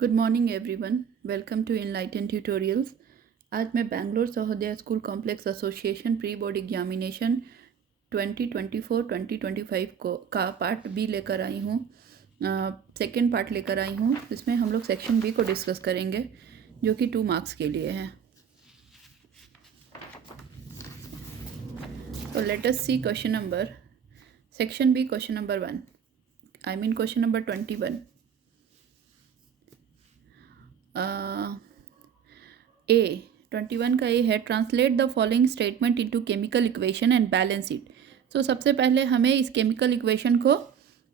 Good morning everyone, welcome to enlighten tutorials. आज मैं Bangalore Sahodaya school complex association pre board examination 2024-2025 को का part B लेकर आई हूँ। सेकेंड पार्ट लेकर आई हूँ। इसमें हम लोग सेक्शन बी को डिस्कस करेंगे जो कि 2 मार्क्स के लिए है। तो let us see question number section B question number 1, I mean question number 21। A 21 का ए है, translate the following statement into chemical equation and balance it. So सबसे पहले हमें इस केमिकल इक्वेशन को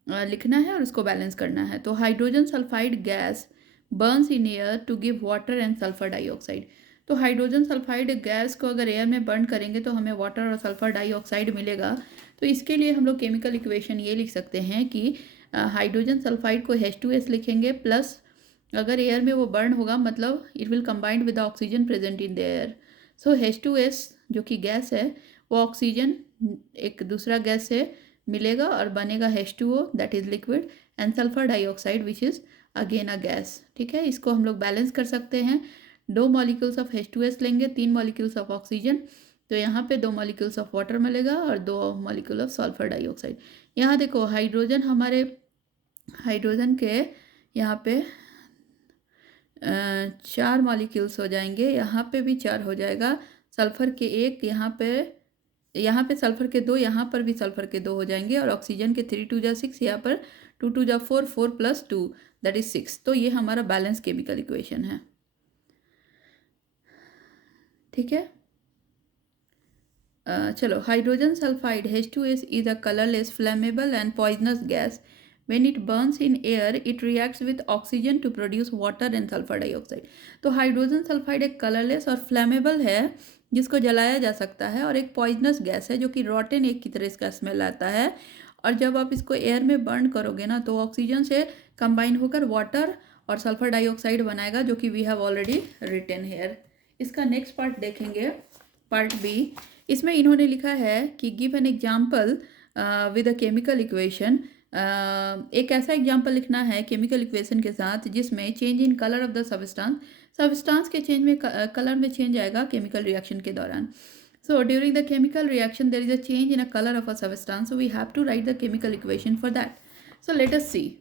लिखना है और उसको बैलेंस करना है। तो hydrogen sulphide gas burns in air to give water and sulphur dioxide. तो हाइड्रोजन सल्फाइड गैस को अगर एयर में बर्न करेंगे तो हमें वाटर और सल्फर डाइऑक्साइड मिलेगा। तो इसके लिए हम लोग केमिकल इक्वेशन ये लिख सकते हैं कि हाइड्रोजन सल्फाइड को H2S लिखेंगे, प्लस अगर एयर में वो बर्न होगा मतलब it will combined with oxygen present in the air. So H2S जो कि गैस है वो ऑक्सीजन एक दूसरा गैस से मिलेगा और बनेगा H2O that is liquid, and sulphur dioxide which is again a gas. ठीक है, इसको हम लोग बैलेंस कर सकते हैं। 2 मॉलिक्यूल्स ऑफ H2S लेंगे, 3 मॉलिक्यूल्स ऑफ ऑक्सीजन, तो यहाँ पे 2 मॉलिक्यूल्स ऑफ वाटर मिलेगा और 2 मॉलिक्यूल ऑफ सल्फर डाइऑक्साइड। यहाँ देखो हाइड्रोजन हमारे हाइड्रोजन के यहाँ पे 4 मॉलिक्यूल्स हो जाएंगे, यहाँ पे भी 4 हो जाएगा, सल्फर के 1, यहाँ पे सल्फर के 2, यहाँ पर भी सल्फर के 2 हो जाएंगे, और ऑक्सीजन के 3 2 जा 6, यहाँ पर 2 2 जा 4, 4 + 2 दैट इज 6। तो ये हमारा बैलेंस केमिकल इक्वेशन है। ठीक है, चलो, hydrogen sulphide H2S is a colourless flammable and poisonous gas. when it burns in air it reacts with oxygen to produce water and sulfur dioxide। तो हाइड्रोजन सल्फाइड एक colourless और flammable है जिसको जलाया जा सकता है, और एक पॉइजनस गैस है जो कि रॉटन एक की तरह इसका स्मेल आता है, और जब आप इसको एयर में बर्न करोगे ना तो ऑक्सीजन से कंबाइन होकर वाटर और सल्फर डाइऑक्साइड बनाएगा, जो कि we have already written here. इसका नेक्स्ट पार्ट देखेंगे, पार्ट बी। इसमें इन्होंने लिखा है कि give an example with a chemical equation. एक ऐसा एग्जाम्पल लिखना है केमिकल इक्वेशन के साथ जिसमें change in colour of the substance के चेंज में कलर में चेंज आएगा केमिकल रिएक्शन के दौरान। So during the chemical reaction there is a change in a colour of a substance, so we have to write the chemical equation for that. So let us see.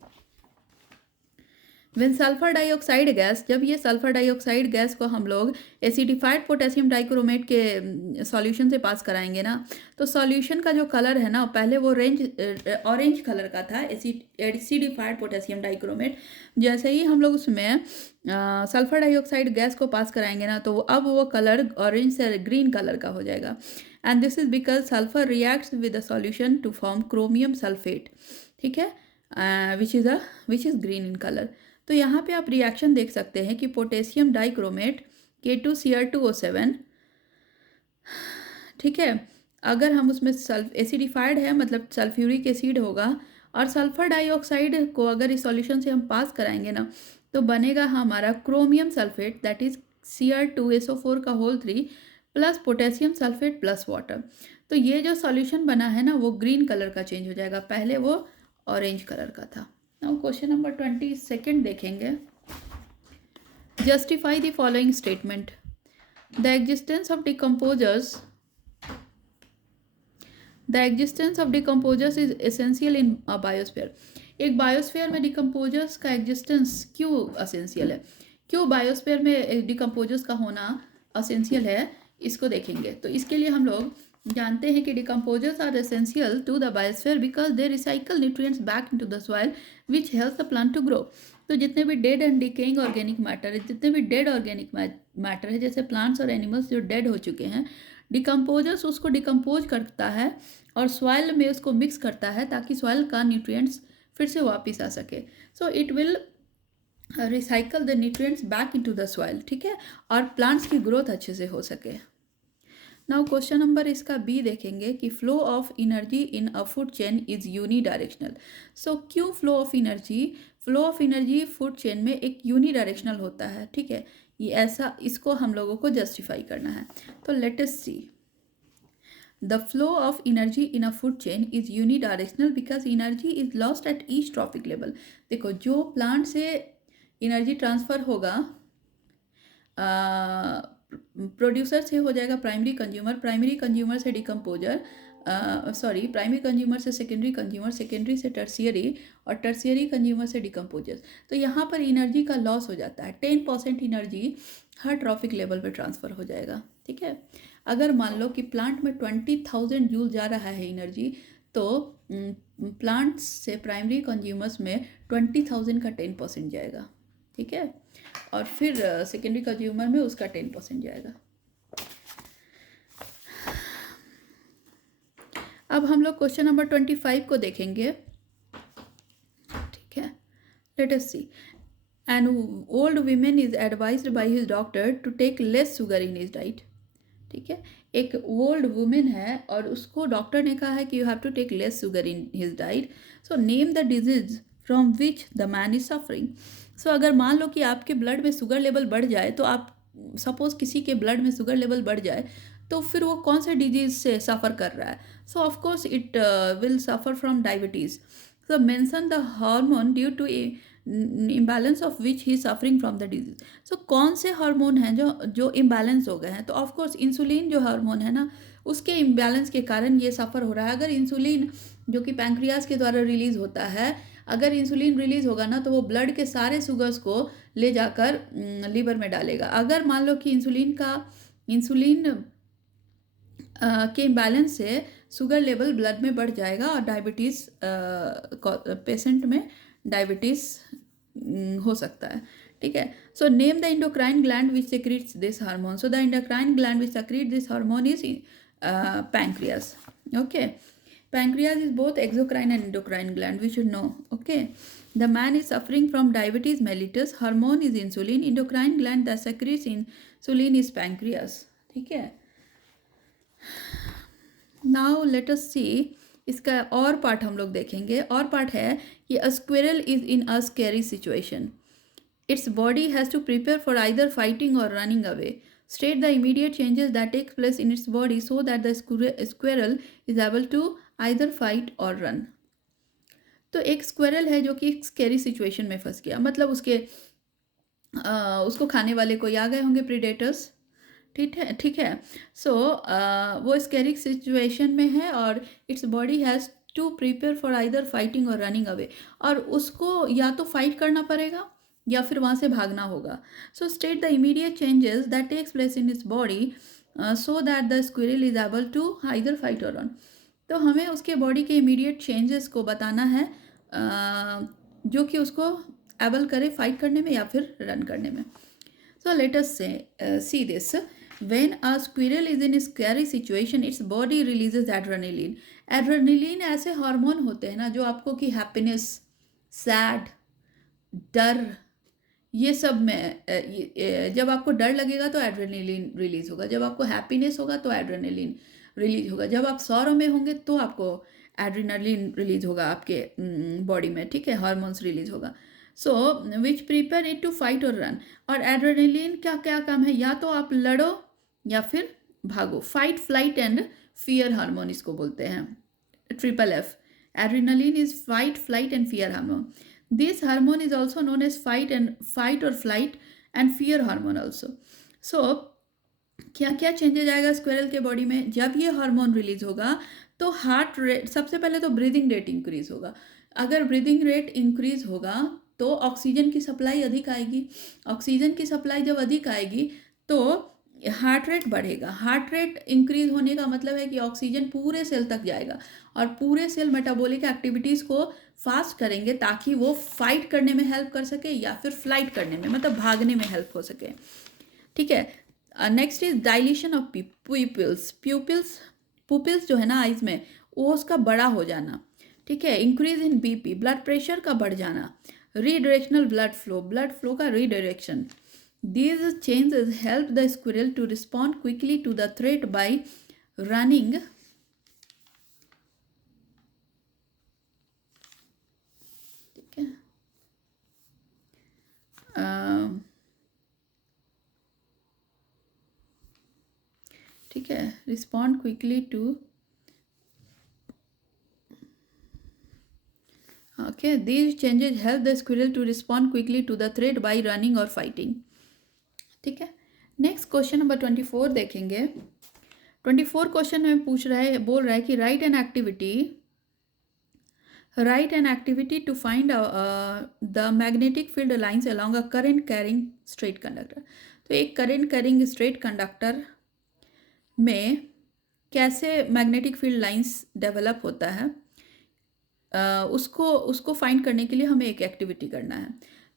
When sulphur dioxide gas, जब ये sulphur dioxide gas को हम लोग acidified potassium dichromate के solution से pass कराएंगे ना, तो सॉल्यूशन का जो कलर है ना पहले वो ऑरेंज कलर का था, एसिडिफाइड पोटेशियम डाइक्रोमेट। जैसे ही हम लोग उसमें सल्फर डाइऑक्साइड गैस को पास कराएंगे ना तो अब वो कलर ऑरेंज से ग्रीन कलर का हो जाएगा, and this is because sulphur reacts with the solution to form chromium sulphate. ठीक है, which is green in colour. तो यहाँ पे आप रिएक्शन देख सकते हैं कि पोटेशियम डाइक्रोमेट K2Cr2O7, ठीक है, अगर हम उसमें एसिडिफाइड है मतलब सल्फ्यूरिक एसिड होगा, और सल्फर डाइऑक्साइड को अगर इस सॉल्यूशन से हम पास कराएंगे ना तो बनेगा हमारा chromium sulphate that is Cr2SO4 का whole 3 plus potassium sulphate plus water. तो ये जो सॉल्यूशन बना है ना वो ग्रीन कलर का चेंज हो जाएगा, पहले वो ऑरेंज कलर का था। नाउ क्वेश्चन नंबर 22 देखेंगे। Justify the following statement. The existence of decomposers is essential in a biosphere. एक बायोस्फीयर में डिकम्पोजर्स का एग्जिस्टेंस क्यों असेंशियल है, क्यों बायोस्फीयर में डिकम्पोजर्स का होना असेंशियल है, इसको देखेंगे। तो इसके लिए हम लोग जानते हैं कि decomposers are essential to the biosphere because they recycle nutrients back into the soil which helps the plant to grow. तो जितने भी dead and decaying organic matter है, जितने भी डेड ऑर्गेनिक मैटर है, जैसे प्लांट्स और एनिमल्स जो डेड हो चुके हैं, डिकम्पोजर्स उसको डिकम्पोज करता है और सॉइल में उसको मिक्स करता है ताकि सॉइल का न्यूट्रिएंट्स फिर से वापस आ सके। So it will recycle the nutrients back into the soil. ठीक है, और प्लांट्स की ग्रोथ अच्छे से हो सके। नाउ क्वेश्चन नंबर इसका बी देखेंगे कि flow of energy in a food chain is uni directional. So क्यों flow of energy food chain में एक यूनी डायरेक्शनल होता है। ठीक है, ये ऐसा, इसको हम लोगों को जस्टिफाई करना है। तो let us see. The flow of energy in a food chain is unidirectional because energy is lost at each trophic level। देखो, जो प्लांट से एनर्जी ट्रांसफ़र होगा, प्रोड्यूसर से हो जाएगा प्राइमरी कंज्यूमर से डिकम्पोजर, प्राइमरी कंज्यूमर से सेकेंडरी से टर्शियरी, और टर्शियरी कंज्यूमर से डिकम्पोजर्स। तो यहाँ पर एनर्जी का लॉस हो जाता है। 10% एनर्जी हर ट्रॉफिक लेवल पे ट्रांसफ़र हो जाएगा। ठीक है, अगर मान लो कि प्लांट में 20,000 जूल जा रहा है एनर्जी, तो प्लांट्स से प्राइमरी कंज्यूमर्स में 20,000 का 10% जाएगा। ठीक है, और फिर सेकेंडरी कंज्यूमर में उसका 10% जाएगा। अब हम लोग क्वेश्चन नंबर 25 को देखेंगे। ठीक है, let us see. An old women is advised by his doctor to take less sugar in his diet. ठीक है, एक ओल्ड वुमेन है और उसको डॉक्टर ने कहा है कि you have to take less sugar in his diet. So name the disease from which the man is suffering. So अगर मान लो कि आपके ब्लड में शुगर लेवल बढ़ जाए, तो आप सपोज किसी के ब्लड में शुगर लेवल बढ़ जाए, तो फिर वो कौन से डिजीज से सफ़र कर रहा है? So of course it will suffer from diabetes. So mention the hormone due to imbalance of which he suffering from the disease. So कौन से हार्मोन हैं जो इम्बैलेंस हो गए हैं? तो ऑफकोर्स इंसुलिन जो हार्मोन है ना, उसके इम्बैलेंस के कारण ये सफ़र हो रहा है। अगर इंसुलिन जो कि पैंक्रियाज के द्वारा रिलीज होता है, अगर इंसुलिन रिलीज होगा ना, तो वो ब्लड के सारे शुगर्स को ले जाकर लीवर में डालेगा। अगर मान लो कि इंसुलिन के इम्बैलेंस से शुगर लेवल ब्लड में बढ़ जाएगा और डायबिटीज़ पेशेंट में डायबिटीज़ हो सकता है। ठीक है, so name the endocrine gland which secretes this hormone. So the endocrine gland which secrete this hormone is pancreas. Okay, pancreas is both exocrine and endocrine gland, we should know. Okay, the man is suffering from diabetes mellitus. Hormone is insulin. Endocrine gland that secretes insulin is pancreas. ठीक है, now let us सी। इसका और part हम लोग देखेंगे। और part है कि a squirrel is in a scary situation. Its body has to prepare for either fighting or running away. State the immediate changes that takes place in its body so that the squirrel is able to either fight or run. तो एक squirrel है जो कि एक scary situation में फंस गया, मतलब उसको खाने वाले कोई आ गए होंगे, प्रीडेटर्स। ठीक है। सो वो स्कैरी सिचुएशन में है और its body has to prepare for either fighting or running away, और उसको या तो फाइट करना पड़ेगा या फिर वहाँ से भागना होगा। So state the immediate changes that takes place in its body so that the squirrel is able to either fight or run. तो हमें उसके बॉडी के इमीडिएट चेंजेस को बताना है जो कि उसको एबल करे फाइट करने में या फिर रन करने में। So let us see this. When a squirrel is in a scary situation, its body releases adrenaline. Adrenaline ऐसे हार्मोन होते हैं ना जो आपको कि हैप्पीनेस, सैड, डर, ये सब में जब आपको डर लगेगा तो एड्रेनलिन रिलीज होगा, जब आपको हैप्पीनेस होगा तो एड्रेनलिन रिलीज होगा, जब आप सौरों में होंगे तो आपको एड्रेनलिन रिलीज होगा आपके बॉडी में। ठीक है, हार्मोन्स रिलीज होगा। सो विच prepare it to fight or run. और एड्रेनलिन का क्या काम है? या तो आप लड़ो या फिर भागो। Fight, flight and fear hormone इसको बोलते हैं, triple F. Adrenaline is fight, flight and fear hormone. This hormone is also known as fight or flight and fear hormone also. So क्या क्या चेंजेज आएगा स्क्विरल के बॉडी में जब ये हार्मोन रिलीज होगा? तो हार्ट रेट, सबसे पहले तो ब्रीदिंग रेट इंक्रीज होगा। अगर ब्रीदिंग रेट इंक्रीज होगा तो ऑक्सीजन की सप्लाई अधिक आएगी। ऑक्सीजन की सप्लाई जब अधिक आएगी तो हार्ट रेट बढ़ेगा। हार्ट रेट इंक्रीज होने का मतलब है कि ऑक्सीजन पूरे सेल तक जाएगा और पूरे सेल मेटाबॉलिक एक्टिविटीज़ को फास्ट करेंगे ताकि वो फाइट करने में हेल्प कर सके या फिर फ्लाइट करने में, मतलब भागने में हेल्प हो सके। ठीक है, next is dilation of pupils जो है ना आइज में, वो उसका बड़ा हो जाना। ठीक है, increase in BP, blood pressure का बढ़ जाना, रीडायरेक्शनल ब्लड फ्लो का redirection. These changes help the squirrel to respond quickly to the threat by running, ठीक है, ठीक है, respond quickly to okay, these changes help the squirrel to respond quickly to the threat by running or fighting. ठीक है, next question number 24 देखेंगे। 24 question में बोल रहा है कि write an activity to find the magnetic field lines along a current carrying straight conductor. तो एक करंट कैरिंग स्ट्रेट कंडक्टर में कैसे मैग्नेटिक फील्ड लाइंस डेवलप होता है, उसको फाइंड करने के लिए हमें एक एक्टिविटी करना है।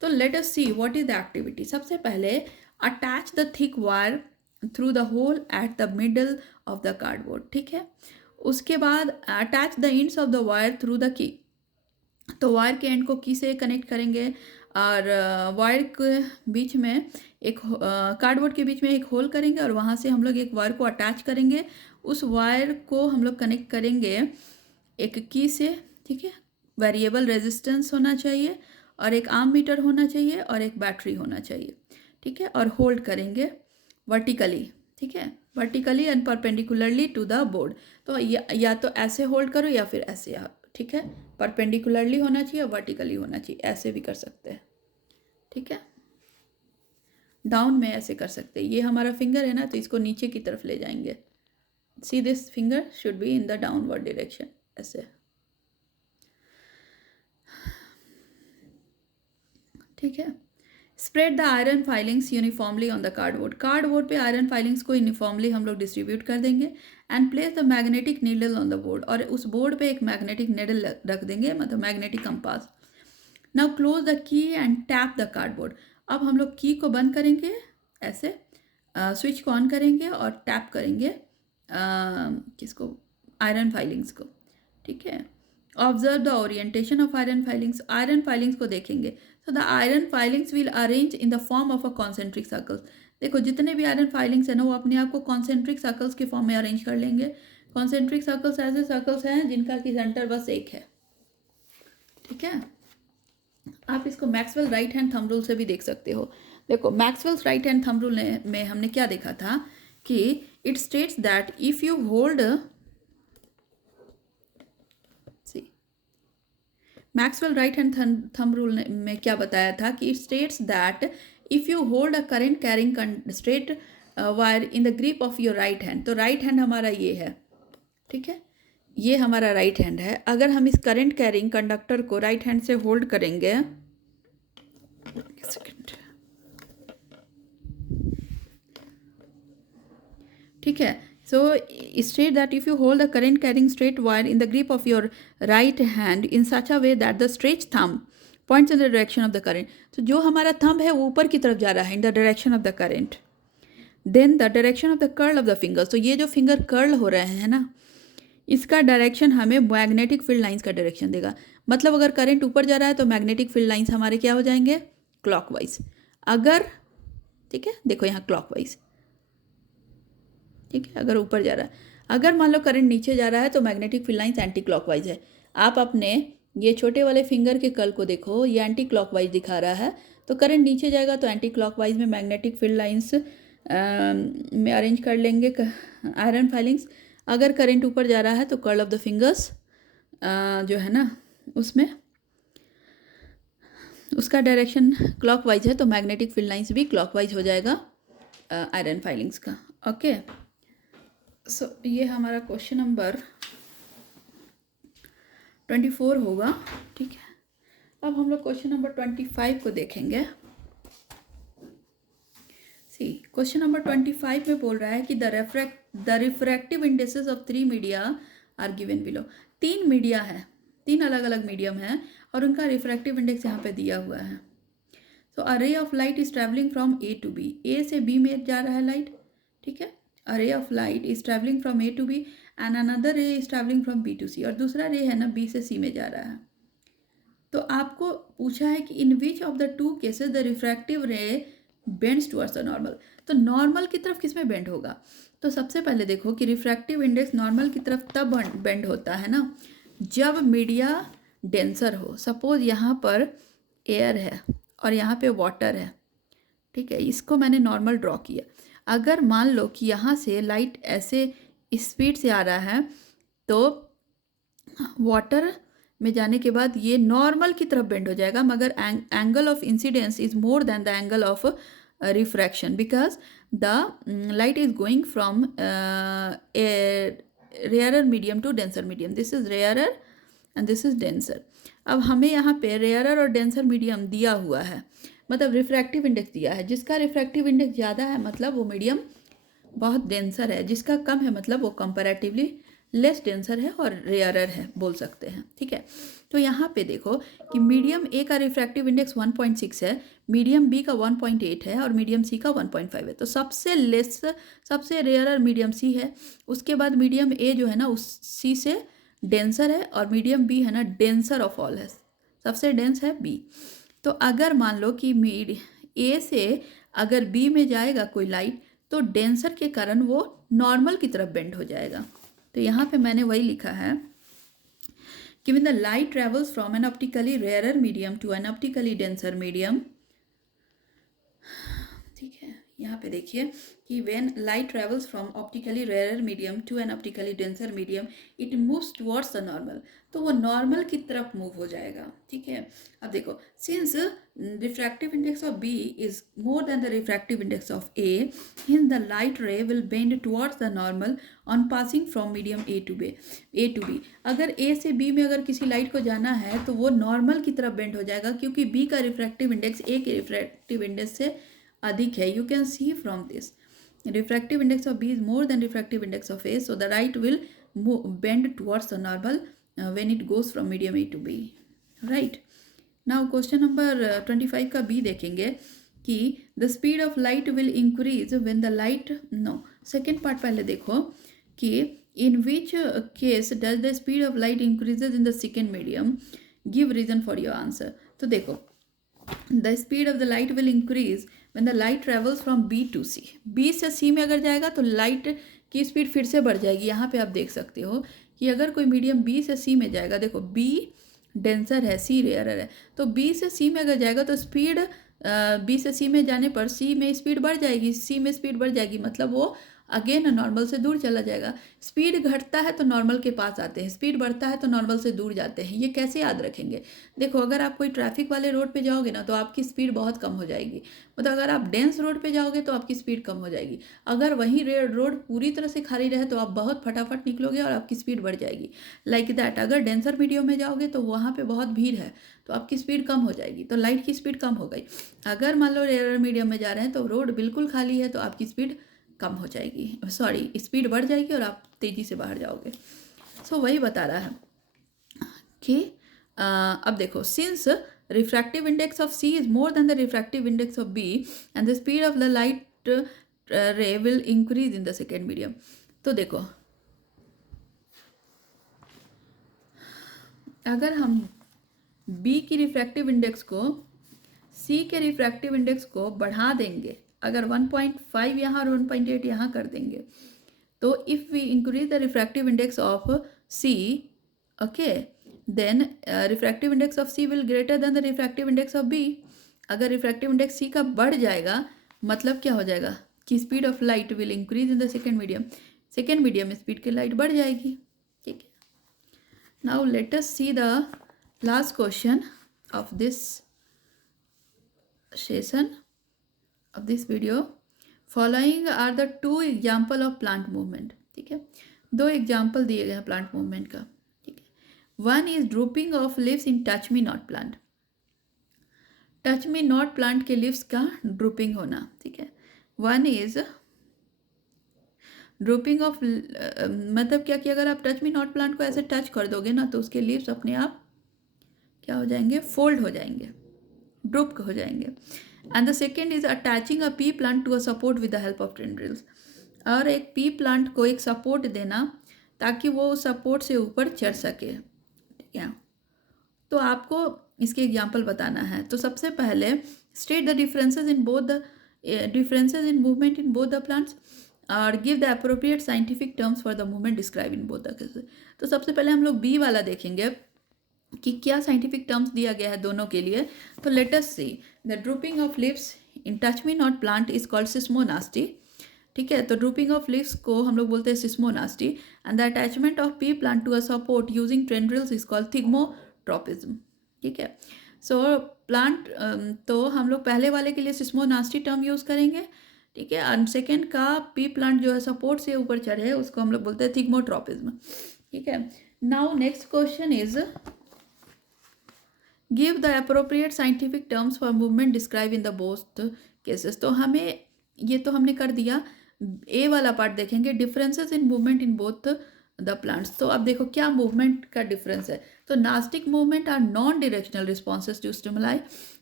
तो let us see what is the activity. सबसे पहले attach the thick wire through the hole at the middle of the cardboard. ठीक है, उसके बाद attach the ends of the wire through the key. तो वायर के एंड को की से कनेक्ट करेंगे और वायर के बीच में एक कार्डबोर्ड के बीच में एक होल करेंगे और वहाँ से हम लोग एक वायर को अटैच करेंगे। उस वायर को हम लोग कनेक्ट करेंगे एक की से। ठीक है, वेरिएबल रेजिस्टेंस होना चाहिए और एक आर्म मीटर होना चाहिए और एक बैटरी होना चाहिए। ठीक है, और होल्ड करेंगे वर्टिकली। ठीक है, vertically and perpendicularly to the board. तो या तो ऐसे होल्ड करो या फिर ऐसे। ठीक है, परपेंडिकुलरली होना चाहिए, वर्टिकली होना चाहिए, ऐसे भी कर सकते हैं। ठीक है, डाउन में ऐसे कर सकते हैं। ये हमारा फिंगर है ना, तो इसको नीचे की तरफ ले जाएंगे। See this finger should be in the downward direction, ऐसे। ठीक है, spread the iron filings uniformly on the cardboard. Cardboard पे आयरन फाइलिंग्स को यूनिफॉर्मली हम लोग डिस्ट्रीब्यूट कर देंगे and place the magnetic needle on the board. और उस बोर्ड पे एक मैग्नेटिक नीडल रख देंगे, मतलब magnetic compass. Now close the key and tap the cardboard. अब हम लोग की को बंद करेंगे ऐसे, स्विच को ऑन करेंगे और टैप करेंगे किसको, आयरन फाइलिंग्स को। ठीक है, observe the orientation of iron filings. Iron filings को देखेंगे। तो the iron filings will arrange in the form of a concentric circles. देखो जितने भी आयरन फाइलिंग्स है ना, वो अपने आप को कॉन्सेंट्रिक सर्कल्स के फॉर्म में अरेंज कर लेंगे। कॉन्सेंट्रिक सर्कल्स ऐसे सर्कल्स हैं जिनका कि सेंटर बस एक है। ठीक है, आप इसको Maxwell right hand thumb rule से भी देख सकते हो। देखो Maxwell's right hand thumb rule में हमने क्या देखा था कि it states that if you hold, Maxwell right hand thumb rule में क्या बताया था कि it states that if you hold a current carrying straight wire in the grip of your right hand. तो राइट हैंड हमारा ये है। ठीक है, ये हमारा राइट हैंड है। अगर हम इस करंट कैरिंग कंडक्टर को राइट हैंड से होल्ड करेंगे, ठीक है, so state that if you hold the current carrying straight wire in the grip of your right hand in such a way that the stretched thumb points in the direction of the current, तो जो हमारा thumb है वो ऊपर की तरफ जा रहा है, in the direction of the current, then the direction of the curl of the fingers। तो ये जो फिंगर कर्ल हो रहे हैं ना, इसका डायरेक्शन हमें मैग्नेटिक फील्ड लाइंस का डायरेक्शन देगा। मतलब अगर करंट ऊपर जा रहा है तो मैग्नेटिक फील्ड लाइंस हमारे क्या हो जाएंगे, क्लॉकवाइज। अगर, ठीक है, देखो यहाँ क्लॉकवाइज। ठीक है, अगर ऊपर जा रहा है, अगर मान लो करंट नीचे जा रहा है तो magnetic field lines anti clockwise है। आप अपने ये छोटे वाले फिंगर के कर्ल को देखो, ये एंटी क्लॉकवाइज दिखा रहा है। तो करंट नीचे जाएगा तो एंटी क्लॉकवाइज में मैग्नेटिक फील्ड लाइंस में अरेंज कर लेंगे आयरन फाइलिंग्स। अगर करंट ऊपर जा रहा है तो कर्ल ऑफ द फिंगर्स जो है ना, उसमें उसका डायरेक्शन क्लॉकवाइज है, तो मैग्नेटिक फील्ड लाइंस भी क्लॉकवाइज हो जाएगा आयरन फाइलिंग्स का। ओके, सो ये हमारा क्वेश्चन नंबर 24 होगा। ठीक है, अब हम लोग क्वेश्चन नंबर 25 को देखेंगे। सी क्वेश्चन नंबर 25 में बोल रहा है कि the refractive indexes of 3 media are given below. 3 media है, 3 अलग अलग मीडियम है और उनका रिफ्रैक्टिव इंडेक्स यहाँ पे दिया हुआ है। तो a ray of light is travelling from A to B. A से बी में जा रहा है लाइट। ठीक है, a ray of light is traveling from A to B and another ray is traveling from B to C। और दूसरा रे है ना B से C में जा रहा है। तो आपको पूछा है कि in which of the two cases the refractive ray bends towards the normal. तो नॉर्मल की तरफ किस में बेंड होगा। तो सबसे पहले देखो कि रिफ्रैक्टिव इंडेक्स नॉर्मल की तरफ तब बेंड होता है ना जब मीडिया डेंसर हो। सपोज यहाँ पर एयर है और यहाँ पे वाटर है। ठीक है, इसको मैंने नॉर्मल ड्रॉ किया। अगर मान लो कि यहाँ से लाइट ऐसे स्पीड से आ रहा है तो वाटर में जाने के बाद ये नॉर्मल की तरफ बेंड हो जाएगा, मगर angle of incidence is more than the angle of refraction because the light is going from rarer medium to denser medium. This is rarer and this is denser. अब हमें यहाँ पे रेयरर और डेंसर मीडियम दिया हुआ है, मतलब refractive index दिया है. जिसका रिफ्रैक्टिव इंडेक्स ज़्यादा है मतलब वो मीडियम बहुत डेंसर है, जिसका कम है मतलब वो कंपैरेटिवली लेस डेंसर है और रेयरर है बोल सकते हैं. ठीक है, तो यहाँ पे देखो कि मीडियम ए का रिफ्रैक्टिव इंडेक्स 1.6 है, मीडियम बी का 1.8 है और मीडियम सी का 1.5 है. तो सबसे लेस सबसे रेयरर मीडियम सी है. उसके बाद मीडियम ए जो है ना उस सी से डेंसर है और मीडियम बी है ना डेंसर ऑफ ऑल है, सबसे डेंस है बी. तो अगर मान लो कि ए से अगर बी में जाएगा कोई लाइट तो डेंसर के कारण वो नॉर्मल की तरफ बेंड हो जाएगा. तो यहाँ पे मैंने वही लिखा है कि when the light travels from an optically rarer medium to an optically denser medium, ठीक है, यहाँ पे देखिए कि when light travels from optically rarer medium to an optically denser medium, it moves towards the normal. तो वो normal की तरफ मूव हो जाएगा. ठीक है, अब देखो since refractive index of B is more than the refractive index of A, hence the light ray will bend towards the normal on passing from medium A to B. अगर A से B में अगर किसी light को जाना है तो वो नॉर्मल की तरफ बेंड हो जाएगा क्योंकि B का रिफ्रैक्टिव इंडेक्स A के रिफ्रैक्टिव इंडेक्स से अधिक है. You can see from this refractive index of B is more than refractive index of A, so the light will bend towards the normal when it goes from medium A to B. Right. Now question number 25 का B देखेंगे कि the speed of light will increase when the light second part पहले देखो कि in which case does the speed of light increases in the second medium, give reason for your answer. तो देखो the speed of the light will increase when the light travels from B to C. B से C में अगर जाएगा तो light की speed फिर से बढ़ जाएगी. यहाँ पे आप देख सकते हो कि अगर कोई मीडियम B से C में जाएगा, देखो B डेंसर है, C रेयरर है, तो B से C में अगर जाएगा तो स्पीड B से C में जाने पर C में स्पीड बढ़ जाएगी, C में स्पीड बढ़ जाएगी, मतलब वो अगेन नॉर्मल से दूर चला जाएगा. स्पीड घटता है तो नॉर्मल के पास आते हैं, स्पीड बढ़ता है तो नॉर्मल से दूर जाते हैं. ये कैसे याद रखेंगे? देखो अगर आप कोई ट्रैफिक वाले रोड पे जाओगे ना तो आपकी स्पीड बहुत कम हो जाएगी, मतलब अगर आप डेंस रोड पे जाओगे तो आपकी स्पीड कम हो जाएगी. अगर वहीं रोड पूरी तरह से खाली रहे तो आप बहुत फटाफट निकलोगे और आपकी स्पीड बढ़ जाएगी. लाइक दैट अगर डेंसर मीडियम में जाओगे तो वहाँ पर बहुत भीड़ है तो आपकी स्पीड कम हो जाएगी, तो लाइट की स्पीड कम हो गई. अगर मान लो रेयर मीडियम में जा रहे हैं तो रोड बिल्कुल खाली है तो आपकी स्पीड कम हो जाएगी, सॉरी स्पीड बढ़ जाएगी और आप तेज़ी से बाहर जाओगे. सो वही बता रहा है कि अब देखो since refractive index of C is more than the refractive index of B and the speed of the light रे will increase in the second medium. तो देखो अगर हम B की रिफ्रैक्टिव इंडेक्स को C के रिफ्रैक्टिव इंडेक्स को बढ़ा देंगे, अगर 1.5 यहाँ और 1.8 यहाँ कर देंगे, तो if we increase the refractive index of C, okay, then refractive index of C will greater than the refractive index of B. अगर रिफ्रैक्टिव इंडेक्स C का बढ़ जाएगा मतलब क्या हो जाएगा कि speed of light will increase in the second medium में स्पीड की लाइट बढ़ जाएगी. ठीक है, now let us see the last question of this session of this video. Following are the two example of plant movement. ठीक है, दो example दिए गए हैं प्लांट मूवमेंट का. ठीक है, one is drooping of leaves in touch me not plant. Touch me not plant के लीव्स का ड्रूपिंग होना. ठीक है, वन इज ड्रूपिंग ऑफ, मतलब क्या कि अगर आप टच मी नॉट प्लांट को ऐसे टच कर दोगे ना तो उसके लीव्स अपने आप क्या हो जाएंगे, फोल्ड हो जाएंगे, ड्रूप हो जाएंगे. And the second is attaching a pea plant to a support with the help of tendrils. और एक पी प्लांट को एक सपोर्ट देना ताकि वो उस सपोर्ट से ऊपर चढ़ सके. ठीक है, तो आपको इसके एग्जांपल बताना है. तो सबसे पहले state the differences in movement in both the plants और give the appropriate scientific terms for the movement describe in both the cases. तो सबसे पहले हम लोग बी वाला देखेंगे कि क्या साइंटिफिक टर्म्स दिया गया है दोनों के लिए. तो let us see the drooping of leaves in touch me not plant is called seismonasty. ठीक है, तो ड्रूपिंग ऑफ लीव्स को हम लोग बोलते हैं seismonasty. And the attachment of pea plant to a support using tendrils is called thigmotropism, ठीक है। सो प्लांट, तो हम लोग पहले वाले के लिए सिस्मोनास्टी टर्म यूज़ करेंगे, ठीक है। और सेकेंड का पी प्लांट जो है सपोर्ट से ऊपर चढ़े उसको हम लोग बोलते हैं थिग्मोट्रॉपिज्म, ठीक है। Now next question is give the appropriate scientific terms for movement describe in the both cases. तो हमें ये तो हमने कर दिया, ए वाला पार्ट देखेंगे, differences in movement in both the plants. तो अब देखो क्या मूवमेंट का डिफरेंस है। तो nastic movement are non directional responses to stimuli,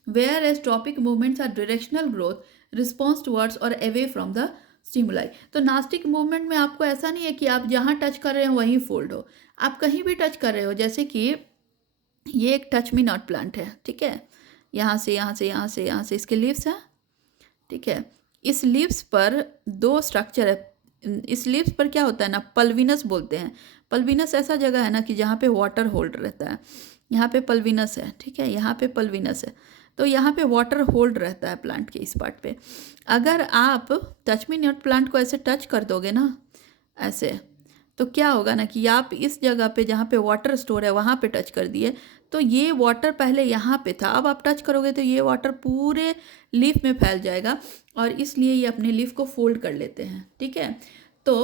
whereas tropic movements are directional growth response towards और अवे फ्रॉम द स्टिमुलाई। तो नास्टिक मूवमेंट में आपको ऐसा नहीं है कि आप जहाँ टच कर रहे हो वहीं फोल्ड हो, आप कहीं भी टच कर रहे हो। जैसे कि ये एक टच मी नॉट प्लांट है, ठीक है, यहाँ से यहाँ से यहाँ से यहाँ से इसके लीव्स हैं, ठीक है। इस लीव्स पर दो स्ट्रक्चर है। इस लीव्स पर क्या होता है ना, पल्विनस बोलते हैं। पल्विनस ऐसा जगह है ना कि जहाँ पे वाटर होल्ड रहता है, यहाँ पे पल्विनस है, ठीक है, यहाँ पे पल्विनस है। तो यहाँ पे वाटर होल्ड रहता है प्लांट के इस पार्ट पे। अगर आप टच मी नॉट प्लांट को ऐसे टच कर दोगे ना ऐसे, तो क्या होगा ना कि आप इस जगह पे जहाँ पे वाटर स्टोर है वहाँ पे टच कर दिए, तो ये वाटर पहले यहाँ पे था, अब आप टच करोगे तो ये वाटर पूरे लीफ में फैल जाएगा और इसलिए ये अपने लीफ को फोल्ड कर लेते हैं, ठीक है। तो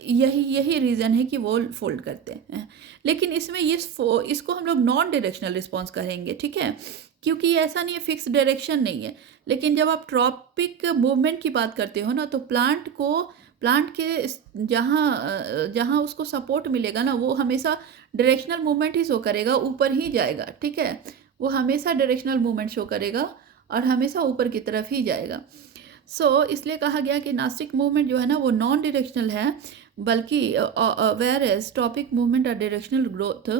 यही रीज़न है कि वो फोल्ड करते हैं। लेकिन इसमें इसको हम लोग नॉन डायरेक्शनल रिस्पॉन्स कहेंगे, ठीक है, क्योंकि ये ऐसा नहीं है, फिक्स डायरेक्शन नहीं है। लेकिन जब आप ट्रॉपिक मूवमेंट की बात करते हो ना, तो प्लांट के जहाँ उसको सपोर्ट मिलेगा ना, वो हमेशा डायरेक्शनल मूवमेंट ही शो करेगा, ऊपर ही जाएगा, ठीक है। वो हमेशा डायरेक्शनल मूवमेंट शो करेगा और हमेशा ऊपर की तरफ ही जाएगा। इसलिए कहा गया कि नास्टिक मूवमेंट जो है ना वो नॉन डायरेक्शनल है, बल्कि whereas tropic movement are directional growth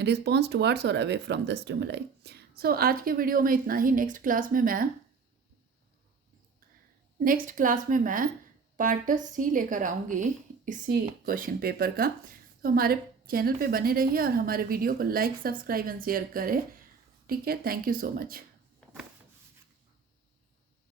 response towards और अवे फ्रॉम द स्टिमुलाई। आज के वीडियो में इतना ही। नेक्स्ट क्लास में मैं पार्ट सी लेकर आऊँगी इसी क्वेश्चन पेपर का। तो हमारे चैनल पे बने रहिए और हमारे वीडियो को लाइक, सब्सक्राइब एंड शेयर करें, ठीक है। Thank you so much.